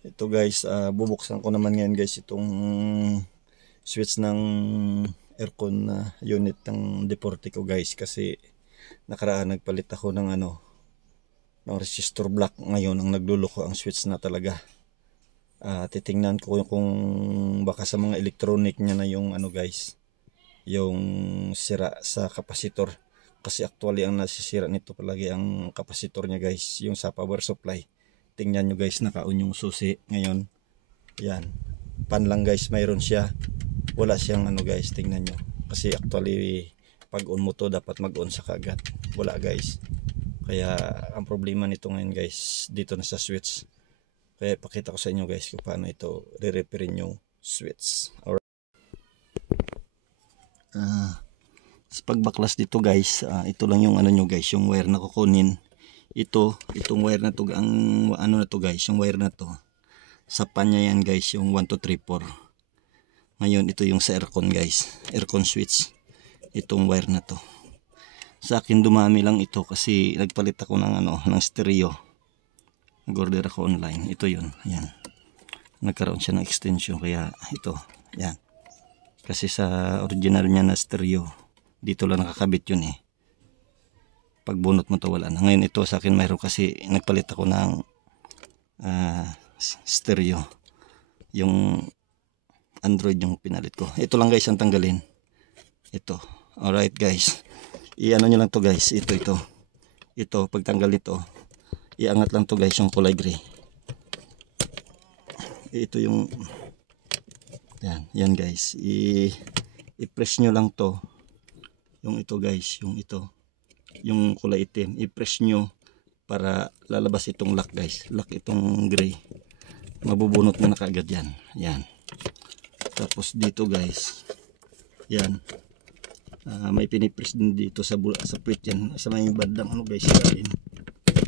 Ito guys, bubuksan ko naman ngayon guys itong switch ng aircon na unit ng Deporte ko guys, kasi nakaraan nagpalit ako ng ng resistor block. Ngayon ang nagluloko ang switch na talaga. Titingnan ko kung baka sa mga electronic niya na yung guys, yung sira sa kapasitor, kasi actually ang nasisira nito palagi ang kapasitor niya guys, yung sa power supply. Tingnan nyo guys, naka-on yung susi ngayon. Yan, pan lang guys mayroon siya, wala siyang guys, tingnan nyo. Kasi actually pag on mo to dapat mag-on sa kagad, wala guys. Kaya ang problema nito ngayon guys, dito na sa switch. Kaya pakita ko sa inyo guys kung paano ito re-repairin yung switch. Alright. Sa pagbaklas dito guys, ito lang yung nyo guys, yung wire na kukunin. Itong wire na to, ang na to guys, yung wire na to sa pan niya yan guys, yung 1, 2, 3, 4. Ngayon ito yung sa aircon guys, aircon switch. Itong wire na to sa akin dumami lang ito kasi nagpalit ako ng ng stereo. Nag-order ako online. Ito yun, yan, nagkaroon siya ng extension, kaya ito, yan. Kasi sa original niya na stereo, dito lang nakakabit yun pag bunot mo to wala na. Ngayon ito sa akin mayroon kasi nagpalit ako ng stereo, yung Android yung pinalit ko. Ito lang guys ang tanggalin, ito. Alright guys, nyo lang to guys, ito pagtanggal nito, iangat lang to guys, yung kulay gray. Ito yung yan guys, i-press nyo lang to, yung ito guys, yung kulay itim, i-press nyo para lalabas itong lock guys, lock itong gray. Mabubunot na kaagad yan. Tapos dito guys, yan, may pinipress din dito sa puwit yan, sa may bandang guys,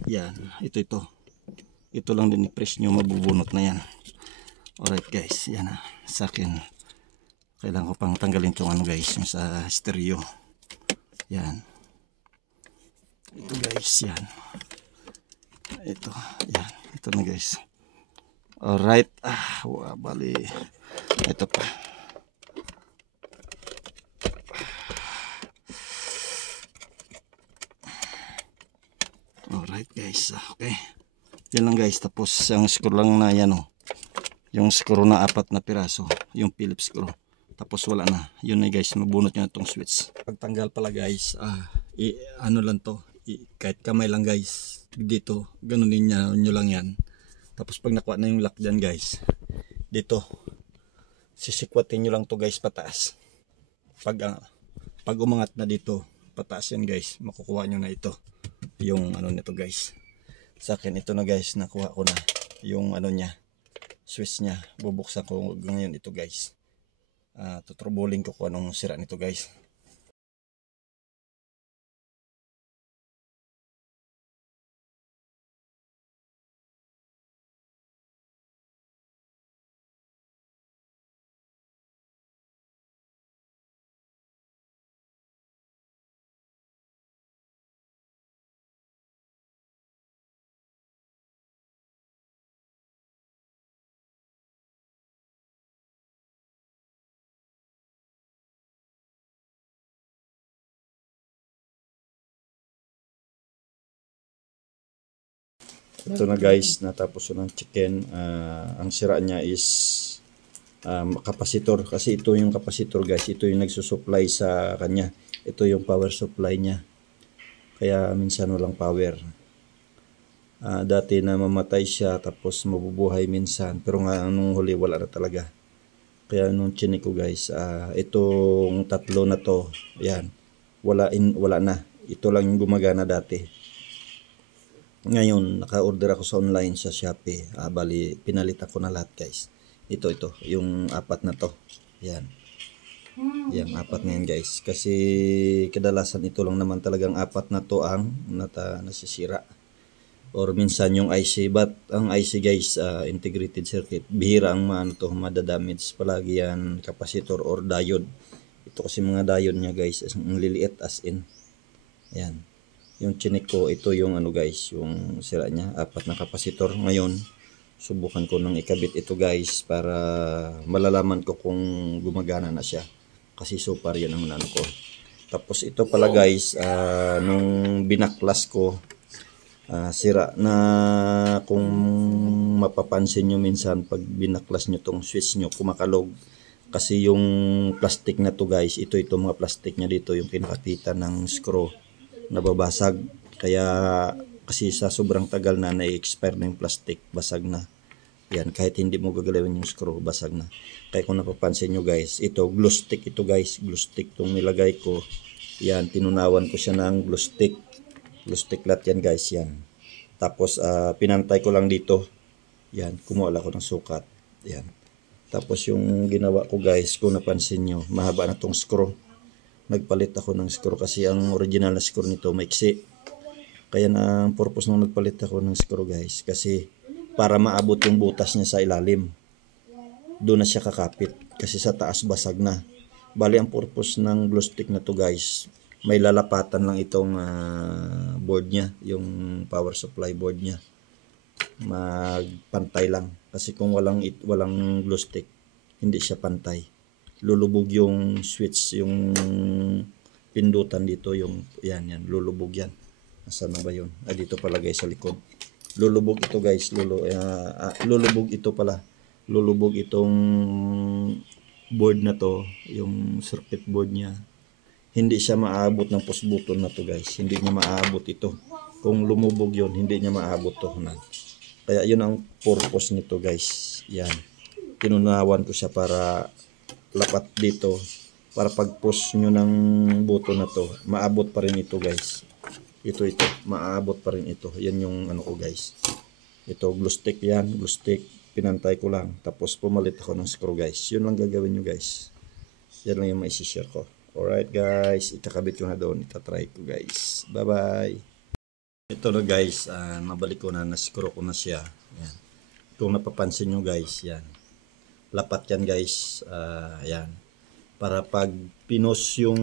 yan, ito lang din i-press nyo, mabubunot na yan. Alright guys, yan sa akin kailangan ko pang tanggalin itong guys, yung sa stereo. Yan, ito guys, yan, ito na guys. Alright, bali ito pa. Alright guys, okay, yan lang guys. Tapos ang screw lang na yan yung screw na 4 na piraso, yung Phillips screw. Tapos wala na, yun na guys, mabunot nyo na itong switch. Pagtanggal pala guys, lang to, kahit kamay lang guys, dito ganunin nyo lang yan. Tapos pag nakuha na yung lock dyan guys, dito sisikwatin nyo lang to guys pataas. Pag umangat na dito pataas yan guys, makukuha nyo na ito yung nito guys. Sa akin ito na guys, nakuha ko na yung nya, switch nya. Bubuksan ko ngayon ito guys, tutrubulin ko kung anong sira nito guys. Ito na guys, natapos ko ng chicken. Ang sira niya is kapasitor, kasi ito yung kapasitor guys, ito yung nagsusupply sa kanya, ito yung power supply niya, kaya minsan walang power. Dati na mamatay siya tapos mabubuhay minsan, pero nga nung huli wala na talaga. Kaya nung chinik ko guys, itong tatlo na to, yan, wala na. Ito lang yung gumagana dati. Ngayon naka-order ako sa online sa Shopee. Bali pinalitan ko na lahat guys. Ito yung 4 na to. Yan. Yang 4 na yan guys. Kasi kadalasan ito lang naman talagang 4 na to ang nasisira. Or minsan yung IC, but ang IC guys, integrated circuit, bihira ang madadamage. Palagi yan capacitor or diode. Ito kasi mga diode nya guys, ang liliit as in. Yan. Yung chinik ko, ito yung guys, yung sira niya, 4 na kapasitor. Ngayon subukan ko nang ikabit ito guys para malalaman ko kung gumagana na siya. Kasi so far yan ang ano ko. Tapos ito pala guys, nung binaklas ko, sira na. Kung mapapansin nyo minsan pag binaklas nyo tong switch nyo, kumakalog. Kasi yung plastic na to guys, ito mga plastic niya dito, yung kinakapitan ng screw, nababasag. Kaya kasi sa sobrang tagal na na-expire na yung plastic, basag na. Yan, kahit hindi mo gagalawin yung screw, basag na. Kaya kung napapansin nyo guys, ito glue stick ito guys, glue stick tong nilagay ko. Yan, tinunawan ko siya ng glue stick. Glue stick lahat yan guys, yan. Tapos pinantay ko lang dito. Yan, kumuha ako ng sukat. Yan. Tapos yung ginawa ko guys, kung napansin nyo, mahaba na tong screw. Nagpalit ako ng screw kasi ang original na screw nito maiksi. Kaya na ang purpose nung nagpalit ako ng screw guys, kasi para maabot yung butas niya sa ilalim. Doon na siya kakapit kasi sa taas basag na. Bali ang purpose ng glue stick na to guys, may lalapatan lang itong board niya, yung power supply board niya. Magpantay lang kasi kung walang glue stick, hindi siya pantay. Lulubog yung switch, yung pindutan dito, yung yan lulubog yan. Nasaan na ba yun? Dito pala guys sa likod. Lulubog ito guys, lulubog ito pala. Lulubog itong board na to, yung circuit board niya. Hindi siya maabot ng push button na to guys. Hindi niya maabot ito. Kung lumubog yun, hindi niya maabot to. Kaya yun ang purpose nito guys. Yan. Tinunawan ko siya para lapat dito. Para pag push nyo ng button na to, maabot pa rin ito guys. Ito, maabot pa rin ito. Yan yung ano ko guys. Ito, glue stick yan. Glue stick. Pinantay ko lang. Tapos pumalit ako ng screw guys. Yun lang gagawin nyo guys. Yan lang yung maisishare ko. Alright guys. Ikakabit ko na doon. Itatry ko guys. Bye bye. Ito na guys. Nabalik ko na. Na-screw ko na siya. Yan. Kung napapansin nyo guys. Yan. Lapat yan guys. Yan. Para pag pinos yung...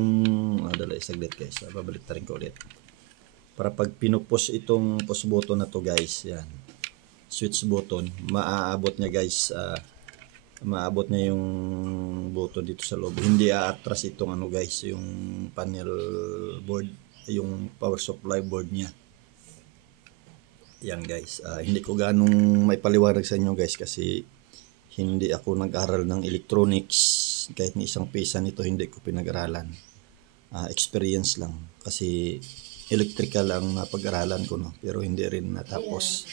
dala isaglit guys. Babalik ta rin ko ulit. Para pag pinupos itong push button na to guys, yan, switch button, maaabot niya guys, maabot niya yung button dito sa loob. Hindi aatras itong ano guys, yung panel board, yung power supply board niya. Yan guys, hindi ko ganong may paliwanag sa inyo guys kasi hindi ako nag-aral ng electronics. Kahit ni isang pisa nito hindi ko pinag-aralan. Experience lang kasi electrical ang napag-aralan ko, no? Pero hindi rin natapos.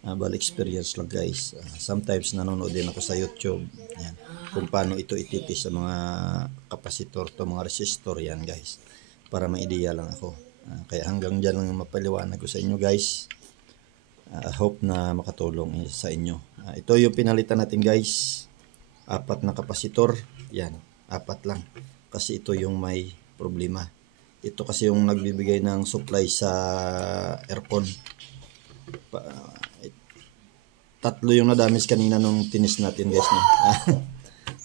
Bali experience lang guys. Sometimes nanonood din ako sa YouTube. Yan. Kung paano ito ititis sa mga kapasitor to, mga resistor yan guys. Para may ideya lang ako. Kaya hanggang dyan lang mapaliwanag ko sa inyo guys. Hope na makatulong sa inyo. Ito yung pinalitan natin guys. 4 na kapasitor. Yan. 4 lang. Kasi ito yung may problema. Ito kasi yung nagbibigay ng supply sa aircon. 3 yung na-damage kanina nung tinis natin guys. No?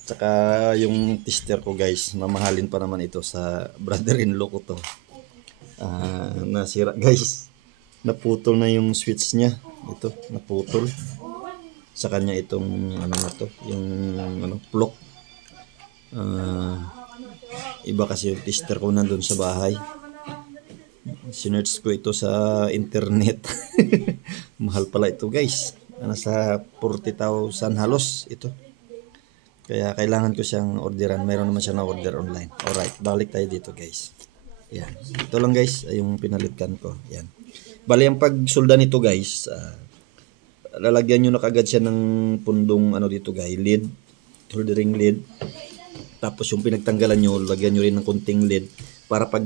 Tsaka yung tester ko guys, mamahalin pa naman ito sa brother-in-law ko to. Nasira guys. Naputol na yung switch niya. Ito, naputol. Sa kanya itong ano na to, yung plug. Iba kasi yung tester ko nandun sa bahay. Sinerch ko ito sa internet. Mahal pala ito guys. Nasa 40,000 halos ito. Kaya kailangan ko siyang orderan. Mayroon naman siya na order online. Alright, balik tayo dito guys. Yan. Ito lang guys, yung pinalitkan ko. Yan. Bali ang pagsulda nito guys, lalagyan nyo na kagad siya ng pundong ano dito guys, lead, soldering lead. Tapos yung pinagtanggalan nyo, lagyan nyo rin ng kunting lead para pag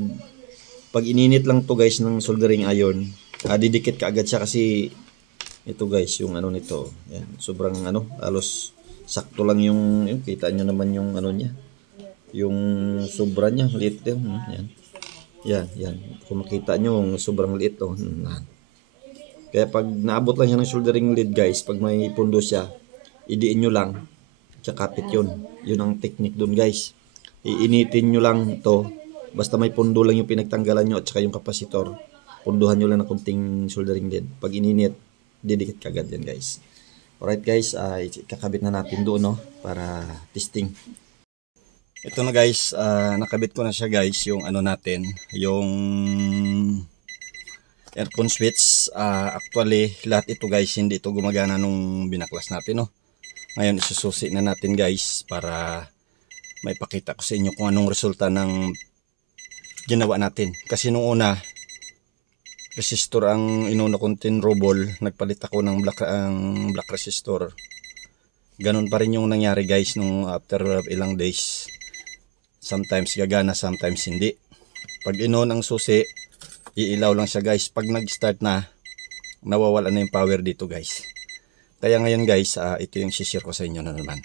ininit lang to guys ng soldering iron, didikit ka agad siya kasi ito guys, yung ano nito, yan, sobrang ano, halos sakto lang yung kita nyo naman yung ano niya, yung sobra niya, liit din, yan, kung makita nyo, sobrang liit to. Kaya pag naabot lang siya ng soldering lead guys, pag may pundo siya, idiin nyo lang. Kapit yun ang technique dun guys. Iinitin nyo lang to, basta may pundo lang yung pinagtanggalan nyo at saka yung kapasitor, punduhan nyo lang ng kunting soldering lead. Pag ininit, didikit kagad yan guys. Alright guys, ikakabit na natin doon, no, para testing. Ito na guys, nakabit ko na siya guys, yung ano natin, yung aircon switch. Actually lahat ito guys, hindi ito gumagana nung binaklas natin, no. Ngayon isususi na natin guys para may pakita ko sa inyo kung anong resulta ng ginawa natin. Kasi nung una, resistor ang inuna kong tinrobol, nagpalit ako ng black resistor. Ganun pa rin yung nangyari guys nung after ilang days. Sometimes gagana, sometimes hindi. Pag inon ang susi, iilaw lang siya guys. Pag nag-start na, nawawala na yung power dito guys. Kaya ngayon guys, ito yung share ko sa inyo na naman.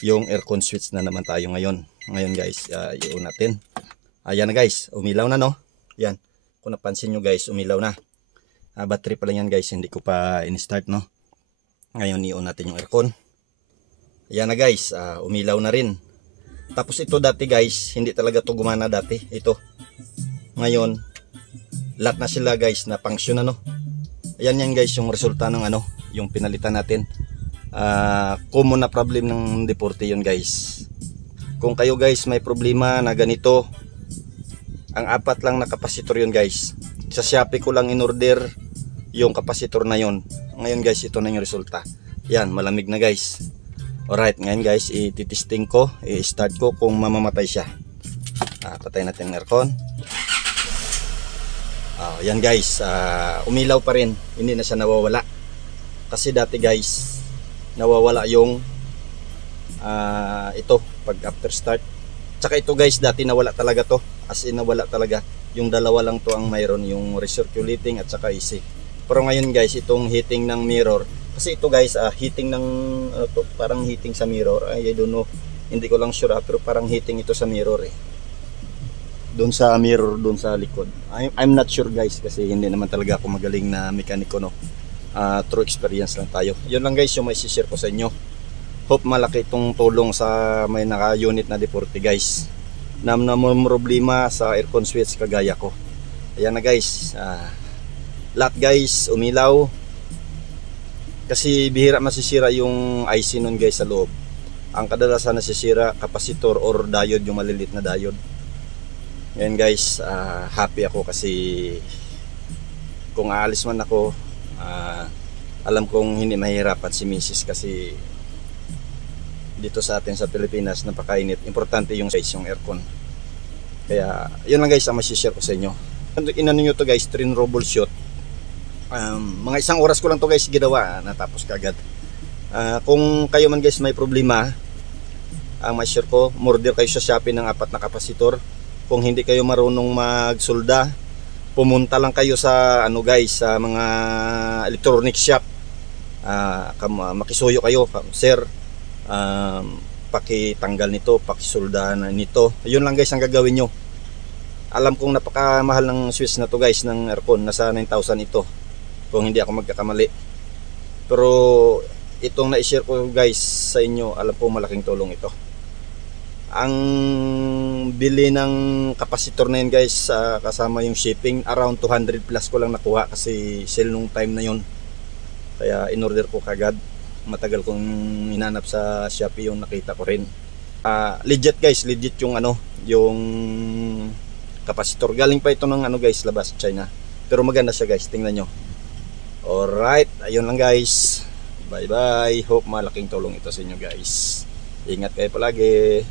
Yung aircon switch na naman tayo ngayon. Ngayon guys, i-on natin. Ayan na guys, umilaw na, no? Yan. Kung napansin nyo guys, umilaw na. Battery pa lang yan guys, hindi ko pa in-start, no? Ngayon i-on natin yung aircon. Ayan na guys, umilaw na rin. Tapos ito dati guys, hindi talaga to gumana dati. Ito. Ngayon, lahat na sila guys na function, no? Ayan yan guys yung resulta ng ano, yung pinalitan natin. Common na problem ng deporte yun guys. Kung kayo guys may problema na ganito, ang apat lang na kapasitor yun guys. Sa Shopee ko lang in-order yung kapasitor na yun. Ngayon guys, ito na yung resulta. Yan, malamig na guys. Alright, ngayon guys, ititesting ko, i-start ko kung mamamatay siya. Patay natin ang aircon. Yan guys, umilaw pa rin. Hindi na siya nawawala. Kasi dati guys, nawawala yung ito pag after start. Tsaka ito guys, dati nawala talaga to. As in nawala talaga. Yung dalawa lang to ang mayroon, yung recirculating at saka AC. Pero ngayon guys, itong heating ng mirror. Kasi ito guys, heating ng to, parang heating sa mirror. I don't know. Hindi ko lang sure, pero parang heating ito sa mirror eh. Doon sa mirror, doon sa likod. I'm not sure guys, kasi hindi naman talaga ako magaling na mekaniko, no. True experience lang tayo. Yun lang guys yung may share ko sa inyo. Hope malaki itong tulong sa may naka-unit na deporte guys, na problema sa aircon switch kagaya ko. Ayan na guys, lahat guys umilaw. Kasi bihira masisira yung IC nun guys sa loob. Ang kadalasan nasisira kapasitor or diode, yung malilit na diode. Ngayon guys, happy ako kasi kung aalis man ako, alam kong hindi mahirapan si Mrs. kasi dito sa atin sa Pilipinas napakainit. Importante yung size, yung aircon. Kaya yun lang guys ang masishare ko sa inyo. Inano nyo to guys, trin-roble shot. Mga 1 oras ko lang to guys ginawa, natapos kagad. Kung kayo man guys may problema, ang masishare ko, order kayo sa Shopee ng 4 na kapasitor. Kung hindi kayo marunong magsolda, pumunta lang kayo sa ano guys, sa mga electronic shop. Makisuyo kayo, sir, pakitanggal nito, pakisolda na nito. Yun lang guys ang gagawin nyo. Alam kong napakamahal ng switch na to guys, ng aircon, nasa 9,000 ito kung hindi ako magkakamali. Pero itong na-share ko guys sa inyo, alam ko malaking tulong ito. Ang bili ng kapasitor na yun guys, kasama yung shipping, around 200 plus ko lang nakuha kasi sale nung time na yun. Kaya in-order ko kagad. Matagal kong hinanap sa Shopee yung nakita ko rin. Legit guys, legit yung ano, yung kapasitor. Galing pa ito ng ano guys, labas China. Pero maganda siya guys, tingnan nyo. Alright, ayun lang guys. Bye bye. Hope malaking tulong ito sa inyo guys. Ingat kayo palagi.